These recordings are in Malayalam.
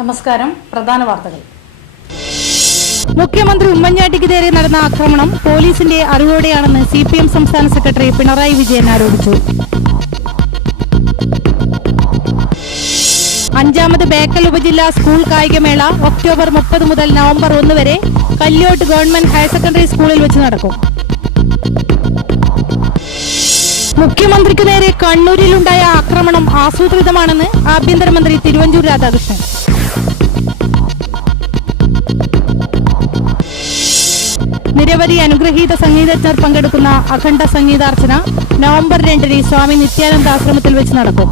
നമസ്കാരം. പ്രധാന വാർത്തകൾ. മുഖ്യമന്ത്രി ഉമ്മൻചാണ്ടിക്ക് നേരെ നടന്ന ആക്രമണം പോലീസിന്റെ അറിവോടെയാണെന്ന് CPM സംസ്ഥാന സെക്രട്ടറി പിണറായി വിജയൻ ആരോപിച്ചു. 5ാമത് ബേക്കൽ ഉപജില്ലാ സ്കൂൾ കായികമേള ഒക്ടോബർ 30 മുതൽ നവംബർ 1 വരെ കല്യോട്ട് ഗവൺമെന്റ് ഹയർ സെക്കൻഡറി സ്കൂളിൽ വെച്ച് നടക്കും. മുഖ്യമന്ത്രിക്ക് നേരെ കണ്ണൂരിലുണ്ടായ ആക്രമണം ആസൂത്രിതമാണെന്ന് ആഭ്യന്തരമന്ത്രി തിരുവഞ്ചൂർ രാധാകൃഷ്ണൻ. നിരവധി അനുഗ്രഹീത സംഗീതജ്ഞർ പങ്കെടുക്കുന്ന അഖണ്ഡ സംഗീതാർച്ചന നവംബർ 2 സ്വാമി നിത്യാനന്ദ ആശ്രമത്തിൽ വെച്ച് നടക്കും.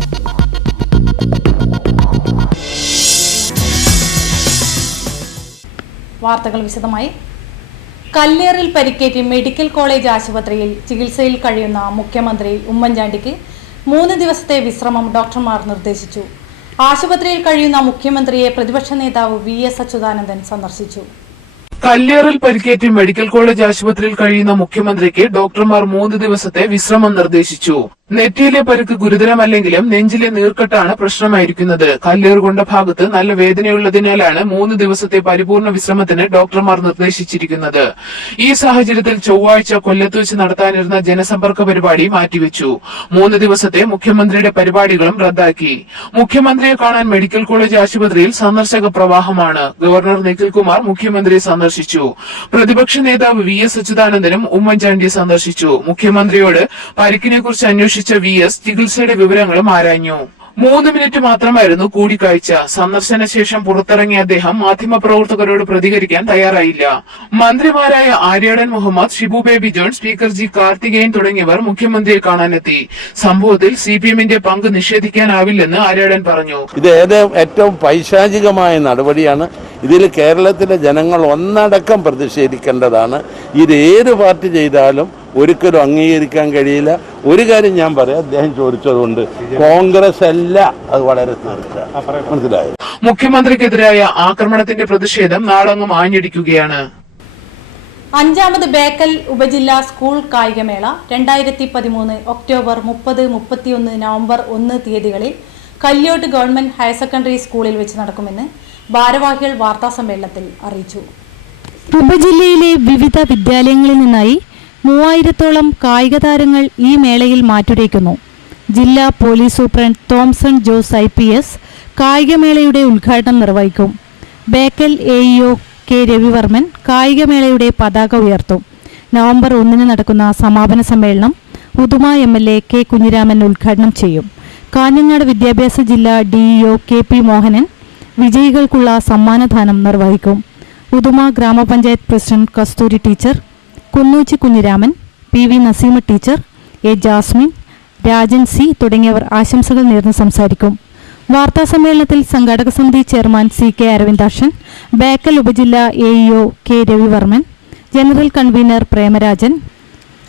വാർത്തകൾ വിശദമായി. കല്ലേറിൽ പരിക്കേറ്റ് മെഡിക്കൽ കോളേജ് ആശുപത്രിയിൽ ചികിത്സയിൽ കഴിയുന്ന മുഖ്യമന്ത്രി ഉമ്മൻചാണ്ടിക്ക് 3 ദിവസത്തെ വിശ്രമം ഡോക്ടർമാർ നിർദ്ദേശിച്ചു. ആശുപത്രിയിൽ കഴിയുന്ന മുഖ്യമന്ത്രിയെ പ്രതിപക്ഷ നേതാവ് VS അച്യുതാനന്ദൻ സന്ദർശിച്ചു. കല്ലേറിൽ പരിക്കേറ്റ് മെഡിക്കൽ കോളേജ് ആശുപത്രിയിൽ കഴിയുന്ന മുഖ്യമന്ത്രിക്ക് ഡോക്ടർമാർ 3 ദിവസത്തെ വിശ്രമം നിർദ്ദേശിച്ചു. നെറ്റിയിലെ പരിക്ക് ഗുരുതരമല്ലെങ്കിലും നെഞ്ചിലെ നീർക്കെട്ടാണ് പ്രശ്നമായിരിക്കുന്നത്. കല്ലേറ് കൊണ്ട ഭാഗത്ത് നല്ല വേദനയുള്ളതിനാലാണ് 3 ദിവസത്തെ പരിപൂർണ വിശ്രമത്തിന് ഡോക്ടർമാർ നിർദ്ദേശിച്ചിരിക്കുന്നത്. ഈ സാഹചര്യത്തിൽ ചൊവ്വാഴ്ച കൊല്ലത്ത് വെച്ച് നടത്താനിരുന്ന ജനസമ്പർക്ക പരിപാടി മാറ്റിവെച്ചു. 3 ദിവസത്തെ മുഖ്യമന്ത്രിയുടെ പരിപാടികളും റദ്ദാക്കി. മുഖ്യമന്ത്രിയെ കാണാൻ മെഡിക്കൽ കോളേജ് ആശുപത്രിയിൽ സന്ദർശക പ്രവാഹമാണ്. ഗവർണർ നിഖിൽ കുമാർ മുഖ്യമന്ത്രിയെ സന്ദർശിച്ചു. പ്രതിപക്ഷ നേതാവ് VS അച്യുതാനന്ദനും ഉമ്മൻചാണ്ടിയെ സന്ദർശിച്ചു. മുഖ്യമന്ത്രിയോട് പരിക്കിനെ കുറിച്ച് അന്വേഷിച്ച VS ചികിത്സയുടെ വിവരങ്ങളും ആരാഞ്ഞു. 3 മിനിറ്റ് മാത്രമായിരുന്നു കൂടിക്കാഴ്ച. സന്ദർശന ശേഷം പുറത്തിറങ്ങിയ അദ്ദേഹം മാധ്യമപ്രവർത്തകരോട് പ്രതികരിക്കാൻ തയ്യാറായില്ല. മന്ത്രിമാരായ ആര്യാടൻ മുഹമ്മദ്, ഷിബു ബേബി ജോൺ, സ്പീക്കർ G കാർത്തികേയൻ തുടങ്ങിയവർ മുഖ്യമന്ത്രിയെ കാണാനെത്തി. സംഭവത്തിൽ CPMന്റെ പങ്ക് നിഷേധിക്കാനാവില്ലെന്ന് ആര്യാടൻ പറഞ്ഞു. ഇത് ഏറ്റവും പൈശാചികമായ നടപടിയാണ്. ഇതിൽ കേരളത്തിലെ ജനങ്ങൾ ഒന്നടക്കം പ്രതിഷേധിക്കേണ്ടതാണ്. ഇത് ഏത് പാർട്ടി ചെയ്താലും ഒരിക്കലും അംഗീകരിക്കാൻ കഴിയില്ല. ഒരു കാര്യം ഞാൻ പറയാം, അദ്ദേഹം ചോദിച്ചതുകൊണ്ട് കോൺഗ്രസ് അല്ല, അത് വളരെ മനസ്സിലായി. മുഖ്യമന്ത്രിക്കെതിരായ ആക്രമണത്തിന്റെ പ്രതിഷേധം നാടങ്ങും ആഞ്ഞടിക്കുകയാണ്. 5ാമത് ബേക്കൽ ഉപജില്ലാ സ്കൂൾ കായികമേള 2013 ഒക്ടോബർ 30, 31, നവംബർ 1 തീയതികളിൽ കല്യോട്ട് ഗവൺമെന്റ് ഹയർ സെക്കൻഡറി സ്കൂളിൽ വെച്ച് നടക്കുമെന്ന് ഭാരവാഹികൾ വാർത്താസമ്മേളനത്തിൽ അറിയിച്ചു. ഉപജില്ലയിലെ വിവിധ വിദ്യാലയങ്ങളിൽ നിന്നായി 3000-ഓളം കായിക താരങ്ങൾ ഈ മേളയിൽ മാറ്റുരയ്ക്കുന്നു. ജില്ലാ police superintendent Thomson Jose IPS കായികമേളയുടെ ഉദ്ഘാടനം നിർവഹിക്കും. ബേക്കൽ AEO K രവിവർമ്മൻ കായികമേളയുടെ പതാക ഉയർത്തും. നവംബർ 1 നടക്കുന്ന സമാപന സമ്മേളനം ഉദുമ MLA K കുഞ്ഞിരാമൻ ഉദ്ഘാടനം ചെയ്യും. കാഞ്ഞങ്ങാട് വിദ്യാഭ്യാസ ജില്ലാ DEO KP മോഹനൻ വിജയികൾക്കുള്ള സമ്മാനദാനം നിർവഹിക്കും. ഉദുമ ഗ്രാമപഞ്ചായത്ത് president Kasthuri teacher, Kunnuchi Kunhiraman, PV Naseema teacher, A Jasmin, Rajan C തുടങ്ങിയവർ ആശംസകൾ നേർന്ന് സംസാരിക്കും. വാർത്താ സമ്മേളനത്തിൽ സംഘാടക സമിതി ചെയർമാൻ CK അരവിന്ദാക്ഷൻ, ബേക്കൽ ഉപജില്ലാ AEO K Ravivarman, general convener Premarajan,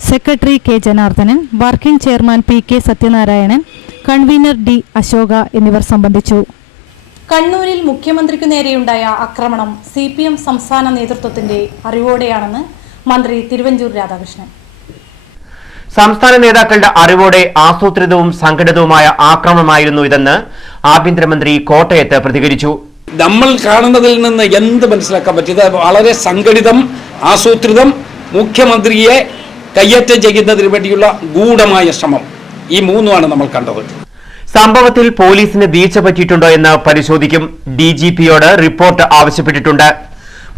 secretary K Janardhanan, working chairman PK Sathyanarayanan, convener D Ashoka എന്നിവർ സംബന്ധിച്ചു. കണ്ണൂരിൽ മുഖ്യമന്ത്രിക്കു നേരെയുണ്ടായ ആക്രമണം CPM സംസ്ഥാന നേതൃത്വത്തിന്റെ അറിവോടെയാണെന്ന് മന്ത്രി തിരുവഞ്ചൂർ രാധാകൃഷ്ണൻ. സംസ്ഥാന നേതാക്കളുടെ അറിവോടെ ആസൂത്രിതവും സംഘടിതവുമായ ആക്രമണമായിരുന്നു ഇതെന്ന് ആഭ്യന്തരമന്ത്രി കോട്ടയത്ത് പ്രതികരിച്ചു. നമ്മൾ കാണുന്നതിൽ നിന്ന് എന്ത് മനസ്സിലാക്കാൻ പറ്റിയത് വളരെ സംഘടിതം, ആസൂത്രിതം, മുഖ്യമന്ത്രിയെ കയ്യേറ്റം ചെയ്യുന്നതിന് വേണ്ടിയുള്ള ഗൂഢമായ ശ്രമം, ഈ മൂന്നുമാണ് നമ്മൾ കണ്ടത്. സംഭവത്തിൽ പോലീസിന് വീഴ്ച പറ്റിയിട്ടുണ്ടോ എന്ന് പരിശോധിക്കും. DGPയോട് റിപ്പോർട്ട് ആവശ്യപ്പെട്ടിട്ടുണ്ട്.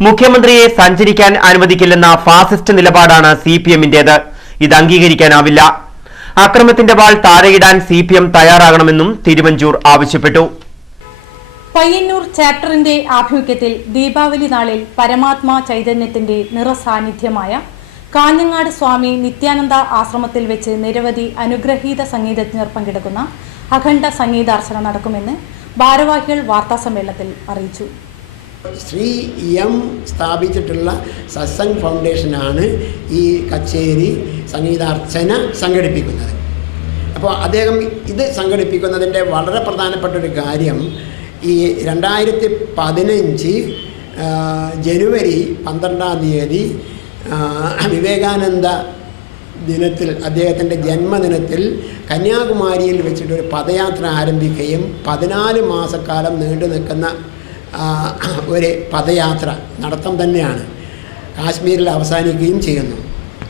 മുഖ്യമന്ത്രിയെ സഞ്ചരിക്കാൻ അനുവദിക്കില്ലെന്ന ഫാസിസ്റ്റ് നിലപാടാണ് CPMന്റേത്. ഇത് അംഗീകരിക്കാനാവില്ല. അക്രമത്തിന്റെ വാൾ താഴെയിടാൻ CPM തയ്യാറാകണമെന്നും തിരുവഞ്ചൂർ ആവശ്യപ്പെട്ടു. പയ്യന്നൂർ ചാപ്റ്ററിന്റെ ആഭിമുഖ്യത്തിൽ ദീപാവലി നാളിൽ പരമാത്മാ ചൈതന്യത്തിന്റെ നിറസാന്നിധ്യമായ കാഞ്ഞങ്ങാട് സ്വാമി നിത്യാനന്ദ ആശ്രമത്തിൽ വെച്ച് നിരവധി അനുഗ്രഹീത സംഗീതജ്ഞർ പങ്കെടുക്കുന്ന അഖണ്ഡ സംഗീതാർച്ചന നടക്കുമെന്ന് ഭാരവാഹികൾ വാർത്താസമ്മേളനത്തിൽ അറിയിച്ചു. ശ്രീ M സ്ഥാപിച്ചിട്ടുള്ള സത്സംഗ് ഫൗണ്ടേഷനാണ് ഈ കച്ചേരി സംഗീതാർച്ചന സംഘടിപ്പിക്കുന്നത്. അപ്പോൾ അദ്ദേഹം ഇത് സംഘടിപ്പിക്കുന്നതിൻ്റെ വളരെ പ്രധാനപ്പെട്ട ഒരു കാര്യം, ഈ 2015 ജനുവരി 12-ാം തീയതി വിവേകാനന്ദ ദിനത്തിൽ, അദ്ദേഹത്തിൻ്റെ ജന്മദിനത്തിൽ കന്യാകുമാരിയിൽ വെച്ചിട്ടൊരു പദയാത്ര ആരംഭിക്കുകയും 14 മാസക്കാലം നീണ്ടു നിൽക്കുന്ന ഒരു പദയാത്ര നടത്തം തന്നെയാണ്. കാശ്മീരിൽ അവസാനിക്കുകയും ചെയ്യുന്നു.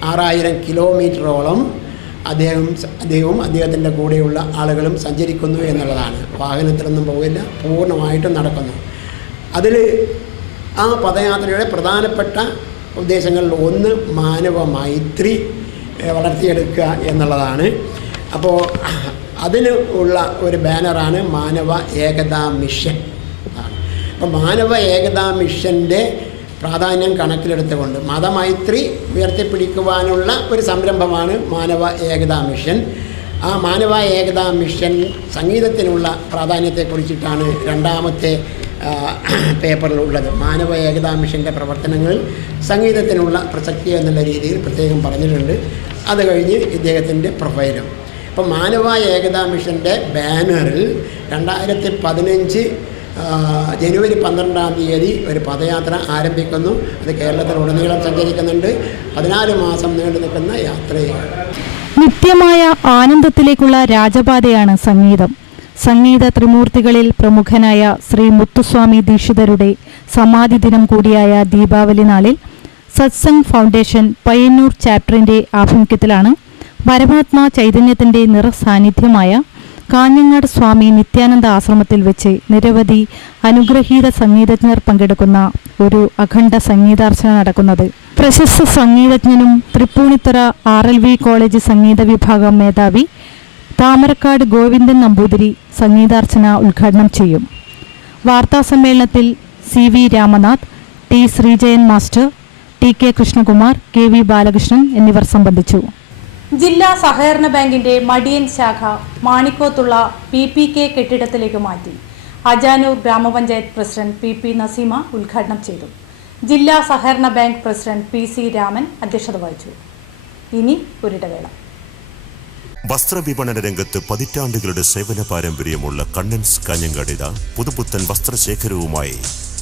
6000 കിലോമീറ്ററോളം അദ്ദേഹവും അദ്ദേഹത്തിൻ്റെ കൂടെയുള്ള ആളുകളും സഞ്ചരിക്കുന്നു എന്നുള്ളതാണ്. വാഹനത്തിലൊന്നും പോകില്ല, പൂർണ്ണമായിട്ടും നടക്കുന്നു. അതിൽ ആ പദയാത്രയുടെ പ്രധാനപ്പെട്ട ഉദ്ദേശങ്ങളിൽ ഒന്ന് മാനവ മൈത്രി വളർത്തിയെടുക്കുക എന്നുള്ളതാണ്. അപ്പോൾ അതിന് ഉള്ള ഒരു ബാനറാണ് മാനവ ഏകതാ മിഷൻ. അപ്പോൾ മാനവ ഏകതാ മിഷൻ്റെ പ്രാധാന്യം കണക്കിലെടുത്തുകൊണ്ട് മതമൈത്രി ഉയർത്തിപ്പിടിക്കുവാനുള്ള ഒരു സംരംഭമാണ് മാനവ ഏകതാ മിഷൻ. ആ മാനവ ഏകതാ മിഷൻ സംഗീതത്തിനുള്ള പ്രാധാന്യത്തെക്കുറിച്ചിട്ടാണ് രണ്ടാമത്തെ പേപ്പറിലുള്ളത്. മാനവ ഏകതാ മിഷൻ്റെ പ്രവർത്തനങ്ങളിൽ സംഗീതത്തിനുള്ള പ്രസക്തി എന്നുള്ള രീതിയിൽ പ്രത്യേകം പറഞ്ഞിട്ടുണ്ട്. അത് കഴിഞ്ഞ് ഇദ്ദേഹത്തിൻ്റെ പ്രൊഫൈലും. അപ്പോൾ മാനവ ഏകതാ മിഷൻ്റെ ബാനറിൽ 2015 ജനുവരി 12-ാം തീയതി ഒരു പദയാത്ര ആരംഭിക്കുന്നു. അത് കേരളത്തിലുടനീളം സഞ്ചരിക്കുന്നുണ്ട്. 14 മാസം നീണ്ടു നിൽക്കുന്ന യാത്രയാണ്. നിത്യമായ ആനന്ദത്തിലേക്കുള്ള രാജപാതയാണ് സംഗീതം. സംഗീത ത്രിമൂർത്തികളിൽ പ്രമുഖനായ ശ്രീ മുത്തുസ്വാമി ദീക്ഷിതരുടെ സമാധി ദിനം കൂടിയായ ദീപാവലി നാളിൽ സത്സംഗ് ഫൗണ്ടേഷൻ പയ്യന്നൂർ ചാപ്റ്ററിന്റെ ആഭിമുഖ്യത്തിലാണ് പരമാത്മാ ചൈതന്യത്തിന്റെ നിറസാന്നിധ്യമായ കാഞ്ഞങ്ങാട് സ്വാമി നിത്യാനന്ദ ആശ്രമത്തിൽ വെച്ച് നിരവധി അനുഗ്രഹീത സംഗീതജ്ഞർ പങ്കെടുക്കുന്ന ഒരു അഖണ്ഡ സംഗീതാർച്ചന നടക്കുന്നത്. പ്രശസ്ത സംഗീതജ്ഞനും തൃപ്പൂണിത്തുറ RLV കോളേജ് സംഗീത വിഭാഗം മേധാവി താമരക്കാട് ഗോവിന്ദൻ നമ്പൂതിരി സംഗീതാർച്ചന ഉദ്ഘാടനം ചെയ്യും. വാർത്താസമ്മേളനത്തിൽ CV Ramanath, T Sreejayan master, TK Krishnakumar, KV Balakrishnan എന്നിവർ സംബന്ധിച്ചു. ജില്ലാ സഹകരണ ബാങ്കിന്റെ മടിയൻ ശാഖ മാണിക്കോത്തുള്ള PPK കെട്ടിടത്തിലേക്ക് മാറ്റി. അജാനൂർ ഗ്രാമപഞ്ചായത്ത് പ്രസിഡന്റ് PP നസീമ ഉദ്ഘാടനം ചെയ്തു. ജില്ലാ സഹകരണ ബാങ്ക് പ്രസിഡന്റ് PC രാമൻ അധ്യക്ഷത വഹിച്ചു. ഇനി ഒരിടവേള. വസ്ത്രവിപണന രംഗത്ത് പതിറ്റാണ്ടുകളുടെ സേവന പാരമ്പര്യമുള്ള കണ്ണൻസ് കാഞ്ഞങ്ങാട് പുതുപുത്തൻ വസ്ത്രശേഖരവുമായി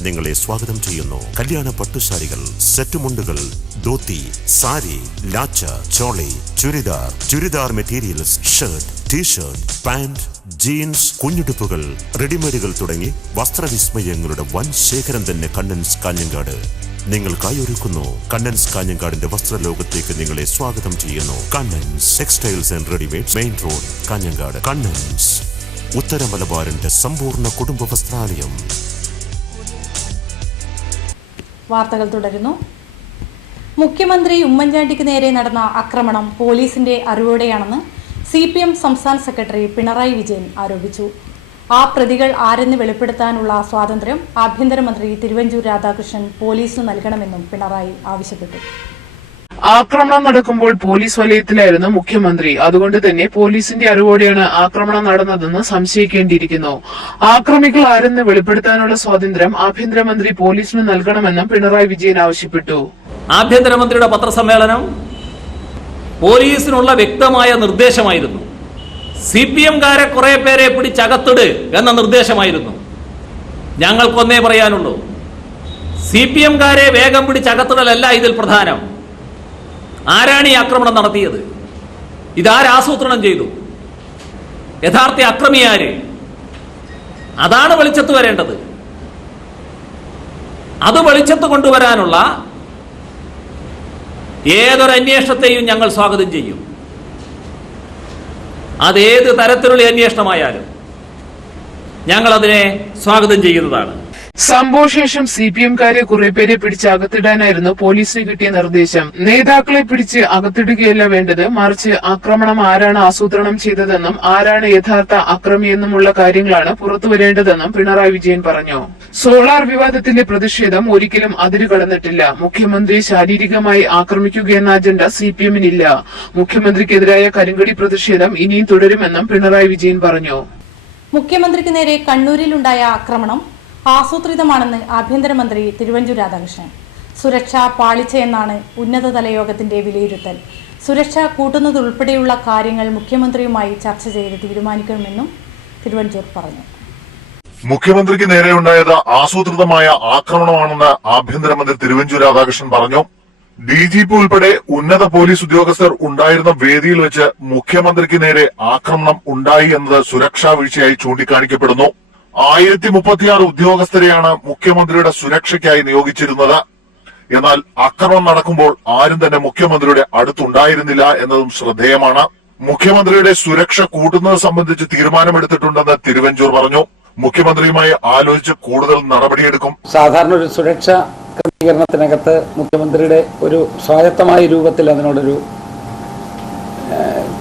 നിങ്ങളെ സ്വാഗതം ചെയ്യുന്നു. കല്യാണ പട്ടുസാരികൾ, സെറ്റുമുണ്ടുകൾ, ധോത്തി, സാരി, ലാച്ച, choli, churidar materials, shirt, T shirt, pant, jeans, കുഞ്ഞുടുപ്പുകൾ, റെഡിമെയ്ഡുകൾ തുടങ്ങി വസ്ത്രവിസ്മയങ്ങളുടെ വൻ ശേഖരം തന്നെ കണ്ണൻസ് കാഞ്ഞങ്ങാട് നിങ്ങൾക്കായി ഒരുക്കുന്നു. കണ്ണൻസ് കാഞ്ഞങ്ങാടിന്റെ വസ്ത്രലോകത്തേക്ക് നിങ്ങളെ സ്വാഗതം ചെയ്യുന്നു. Kannan's textiles and readymades, main road, Kanhangad. Kannan's ഉത്തര മലബാറിന്റെ സമ്പൂർണ്ണ കുടുംബ വസ്ത്രാലയം. വാർത്തകൾ തുടരുന്നു. മുഖ്യമന്ത്രി ഉമ്മൻചാണ്ടിക്ക് നേരെ നടന്ന ആക്രമണം പോലീസിന്റെ അറിവോടെയാണെന്ന് CPM സംസ്ഥാന സെക്രട്ടറി പിണറായി വിജയൻ ആരോപിച്ചു. ആ പ്രതികൾ ആരെന്ന് വെളിപ്പെടുത്താനുള്ള സ്വാതന്ത്ര്യം ആഭ്യന്തരമന്ത്രി തിരുവഞ്ചൂർ രാധാകൃഷ്ണൻ പോലീസിന് നൽകണമെന്നും പിണറായി ആവശ്യപ്പെട്ടു. ആക്രമണം നടക്കുമ്പോൾ പോലീസ് വലയത്തിലായിരുന്നു മുഖ്യമന്ത്രി. അതുകൊണ്ട് തന്നെ പോലീസിന്റെ അറിവോടെയാണ് ആക്രമണം നടന്നതെന്ന് സംശയിക്കേണ്ടിയിരിക്കുന്നു. ആക്രമികൾ ആരെന്ന് വെളിപ്പെടുത്താനുള്ള സ്വാതന്ത്ര്യം ആഭ്യന്തരമന്ത്രി പോലീസിന് നൽകണമെന്നും പിണറായി വിജയൻ ആവശ്യപ്പെട്ടു. ആഭ്യന്തരമന്ത്രിയുടെ പത്രസമ്മേളനം പോലീസിനുള്ള വ്യക്തമായ നിർദ്ദേശമായിരുന്നു. CPM-കാരെ കുറെ പേരെ പിടിച്ചകത്തിട് എന്ന നിർദ്ദേശമായിരുന്നു. ഞങ്ങൾക്കൊന്നേ പറയാനുള്ളൂ, CPM-കാരെ വേഗം പിടിച്ചകത്തിടലല്ല ഇതിൽ പ്രധാനം. ആരാണ് ഈ ആക്രമണം നടത്തിയത്? ഇതാരാസൂത്രണം ചെയ്തു? യഥാർത്ഥ അക്രമി ആര്? അതാണ് വെളിച്ചത്ത് വരേണ്ടത്. അത് വെളിച്ചത്ത് കൊണ്ടുവരാനുള്ള ഏതൊരു അന്വേഷണത്തെയും ഞങ്ങൾ സ്വാഗതം ചെയ്യും. അതേത് തരത്തിലുള്ള അന്വേഷണമായാലും ഞങ്ങൾ അതിനെ സ്വാഗതം ചെയ്യുന്നതാണ്. സംഭവശേഷം CPM-കാരെ കുറെ പേരെ പിടിച്ച് അകത്തിടാനായിരുന്നു പോലീസിന് കിട്ടിയ നിർദ്ദേശം. നേതാക്കളെ പിടിച്ച് അകത്തിടുകയല്ല വേണ്ടത്, മറിച്ച് ആക്രമണം ആരാണ് ആസൂത്രണം ചെയ്തതെന്നും ആരാണ് യഥാർത്ഥ അക്രമിയെന്നുമുള്ള കാര്യങ്ങളാണ് പുറത്തുവരേണ്ടതെന്നും പിണറായി വിജയൻ പറഞ്ഞു. സോളാർ വിവാദത്തിന്റെ പ്രതിഷേധം ഒരിക്കലും അതിരുകടന്നിട്ടില്ല. മുഖ്യമന്ത്രിയെ ശാരീരികമായി ആക്രമിക്കുകയെന്ന അജണ്ട CPM-നില്ല. മുഖ്യമന്ത്രിക്കെതിരായ കരിങ്കടി പ്രതിഷേധം ഇനിയും തുടരുമെന്നും പിണറായി വിജയൻ പറഞ്ഞു. മുഖ്യമന്ത്രിക്ക് നേരെ കണ്ണൂരിലുണ്ടായ ആക്രമണം ആസൂത്രിതമാണെന്ന് ആഭ്യന്തരമന്ത്രി തിരുവഞ്ചൂർ രാധാകൃഷ്ണൻ. സുരക്ഷാ പാളിച്ചയെന്നാണ് ഉന്നതതല യോഗത്തിന്റെ വിലയിരുത്തൽ. സുരക്ഷ കൂട്ടുന്നതുൾപ്പെടെയുള്ള കാര്യങ്ങൾ മുഖ്യമന്ത്രിയുമായി ചർച്ച ചെയ്ത് തീരുമാനിക്കുമെന്നും തിരുവഞ്ചൂർ പറഞ്ഞു. മുഖ്യമന്ത്രിക്ക് നേരെയുണ്ടായത് ആസൂത്രിതമായ ആക്രമണമാണെന്ന് ആഭ്യന്തരമന്ത്രി തിരുവഞ്ചൂർ രാധാകൃഷ്ണൻ പറഞ്ഞു. DGP ഉൾപ്പെടെ ഉന്നത പോലീസ് ഉദ്യോഗസ്ഥർ ഉണ്ടായിരുന്ന വേദിയിൽ വെച്ച് മുഖ്യമന്ത്രിക്ക് നേരെ ആക്രമണം ഉണ്ടായി എന്നത് സുരക്ഷാ വീഴ്ചയായി ചൂണ്ടിക്കാണിക്കപ്പെടുന്നു. 1036 ഉദ്യോഗസ്ഥരെയാണ് മുഖ്യമന്ത്രിയുടെ സുരക്ഷയ്ക്കായി നിയോഗിച്ചിരുന്നത്. എന്നാൽ ആക്രമണം നടക്കുമ്പോൾ ആരും തന്നെ മുഖ്യമന്ത്രിയുടെ അടുത്തുണ്ടായിരുന്നില്ല എന്നതും ശ്രദ്ധേയമാണ്. മുഖ്യമന്ത്രിയുടെ സുരക്ഷ കൂട്ടുന്നത് സംബന്ധിച്ച് തീരുമാനമെടുത്തിട്ടുണ്ടെന്ന് തിരുവഞ്ചൂർ പറഞ്ഞു. മുഖ്യമന്ത്രിയുമായി ആലോചിച്ച് കൂടുതൽ നടപടിയെടുക്കും. സാധാരണ ഒരു സുരക്ഷ ക്രമീകരണത്തിനകത്ത് മുഖ്യമന്ത്രിയുടെ ഒരു സ്വായത്തമായ രൂപത്തിൽ അതിനോടൊരു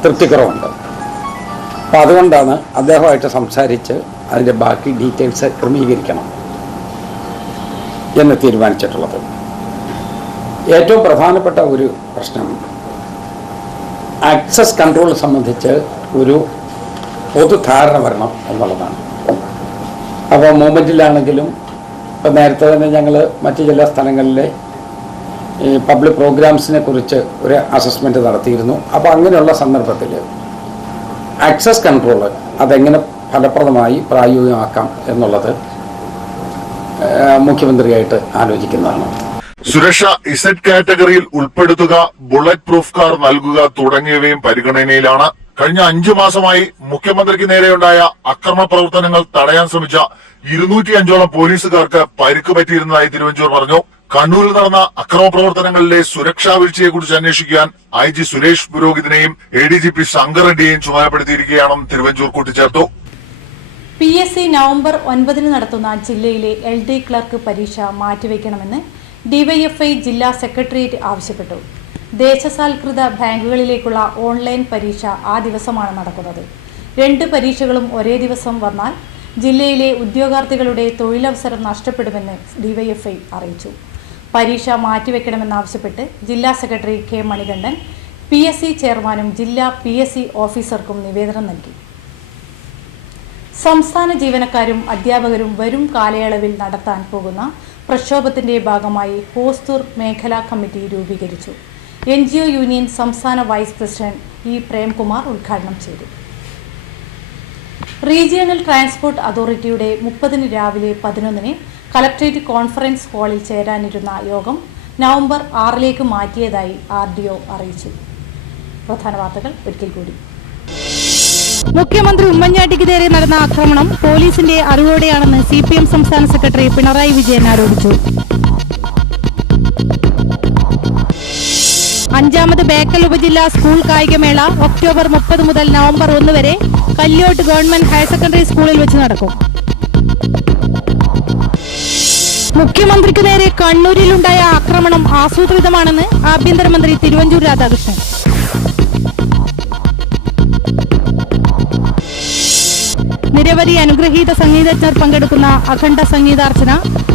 തൃപ്തിക്കുറവുണ്ട്. അപ്പം അതുകൊണ്ടാണ് അദ്ദേഹമായിട്ട് സംസാരിച്ച് അതിൻ്റെ ബാക്കി ഡീറ്റെയിൽസ് ക്രമീകരിക്കണം എന്ന് തീരുമാനിച്ചിട്ടുള്ളത്. ഏറ്റവും പ്രധാനപ്പെട്ട ഒരു പ്രശ്നം ആക്സസ് കൺട്രോൾ സംബന്ധിച്ച് ഒരു പൊതുധാരണ വരണം എന്നുള്ളതാണ്. അപ്പോൾ മൂവ്മെൻറ്റിലാണെങ്കിലും ഇപ്പം നേരത്തെ തന്നെ ഞങ്ങൾ മറ്റ് ചില സ്ഥലങ്ങളിലെ ഈ പബ്ലിക് പ്രോഗ്രാംസിനെ കുറിച്ച് ഒരു അസസ്മെൻറ്റ് നടത്തിയിരുന്നു. അപ്പോൾ അങ്ങനെയുള്ള സന്ദർഭത്തിൽ ആക്സസ് കൺട്രോൾ അതെങ്ങനെ ഫലപ്രദമായി പ്രായോഗികമാക്കാം എന്നുള്ളത് മുഖ്യമന്ത്രിയായിട്ട് ആലോചിക്കുന്നതാണ്. സുരക്ഷ ഇസഡ് കാറ്റഗറിയിൽ ഉൾപ്പെടുത്തുക, ബുള്ളറ്റ് പ്രൂഫ് കാർ നൽകുക തുടങ്ങിയവയും പരിഗണനയിലാണ്. കഴിഞ്ഞ 5 മാസമായി മുഖ്യമന്ത്രിക്ക് നേരെയുണ്ടായ അക്രമ പ്രവർത്തനങ്ങൾ തടയാൻ ശ്രമിച്ച 205ഓളം പോലീസുകാർക്ക് പരിക്ക് പറ്റിയിരുന്നതായി തിരുവഞ്ചൂർ പറഞ്ഞു. കണ്ണൂരിൽ നടന്ന അക്രമ പ്രവർത്തനങ്ങളിലെ സുരക്ഷാ വീഴ്ചയെക്കുറിച്ച് അന്വേഷിക്കാൻ IG സുരേഷ് പുരോഹിതിനെയും ADGP ശങ്കർ റെഡ്ഡിയെയും ചുമതലപ്പെടുത്തിയിരിക്കുകയാണെന്നും തിരുവഞ്ചൂർ കൂട്ടിച്ചേർത്തു. PSC നവംബർ 9 നടത്തുന്ന ജില്ലയിലെ LD ക്ലർക്ക് പരീക്ഷ മാറ്റിവെക്കണമെന്ന് DYFI ജില്ലാ സെക്രട്ടേറിയറ്റ് ആവശ്യപ്പെട്ടു. ദേശസാൽകൃത ബാങ്കുകളിലേക്കുള്ള ഓൺലൈൻ പരീക്ഷ ആ ദിവസമാണ് നടക്കുന്നത്. 2 പരീക്ഷകളും ഒരേ ദിവസം വന്നാൽ ജില്ലയിലെ ഉദ്യോഗാർത്ഥികളുടെ തൊഴിലവസരം നഷ്ടപ്പെടുമെന്ന് DYFI അറിയിച്ചു. പരീക്ഷ മാറ്റിവെക്കണമെന്നാവശ്യപ്പെട്ട് ജില്ലാ സെക്രട്ടറി K മണികണ്ഠൻ PSC ചെയർമാനും ജില്ലാ PSC ഓഫീസർക്കും നിവേദനം നൽകി. സംസ്ഥാന ജീവനക്കാരും അധ്യാപകരും വരും കാലയളവിൽ നടത്താൻ പോകുന്ന പ്രക്ഷോഭത്തിന്റെ ഭാഗമായി ഹോസ്ദുർ മേഖലാ കമ്മിറ്റി രൂപീകരിച്ചു. NGO യൂണിയൻ സംസ്ഥാന വൈസ് പ്രസിഡന്റ് E പ്രേംകുമാർ ഉദ്ഘാടനം ചെയ്തു. റീജിയണൽ ട്രാൻസ്പോർട്ട് അതോറിറ്റിയുടെ 30 രാവിലെ 11 കളക്ട്രേറ്റ് കോൺഫറൻസ് ഹാളിൽ ചേരാനിരുന്ന യോഗം നവംബർ 6 മാറ്റിയതായി RDO അറിയിച്ചു. പ്രധാന വാർത്തകൾ ഒരിക്കൽ കൂടി. മുഖ്യമന്ത്രി ഉമ്മൻചാണ്ടിക്ക് നേരെ നടന്ന ആക്രമണം പോലീസിന്റെ അറിവോടെയാണെന്ന് CPM സംസ്ഥാന സെക്രട്ടറി പിണറായി വിജയൻ ആരോപിച്ചു. 5ാമത് ബേക്കൽ ഉപജില്ലാ സ്കൂൾ കായികമേള ഒക്ടോബർ 30 മുതൽ നവംബർ 1 വരെ കല്യോട്ട് ഗവൺമെന്റ് ഹയർ സെക്കൻഡറി സ്കൂളിൽ വെച്ച് നടക്കും. മുഖ്യമന്ത്രിക്ക് നേരെ കണ്ണൂരിലുണ്ടായ ആക്രമണം ആസൂത്രിതമാണെന്ന് ആഭ്യന്തരമന്ത്രി തിരുവഞ്ചൂർ രാധാകൃഷ്ണൻ. നിരവധി അനുഗ്രഹീത സംഗീതജ്ഞർ പങ്കെടുക്കുന്ന അഖണ്ഡ സംഗീതാർച്ചന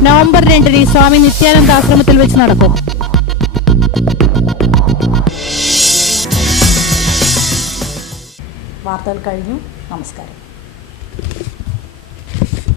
നവംബർ 2 സ്വാമി നിത്യാനന്ദ ആശ്രമത്തിൽ വെച്ച് നടക്കും. വാർത്തകൾ കഴിഞ്ഞു. നമസ്കാരം.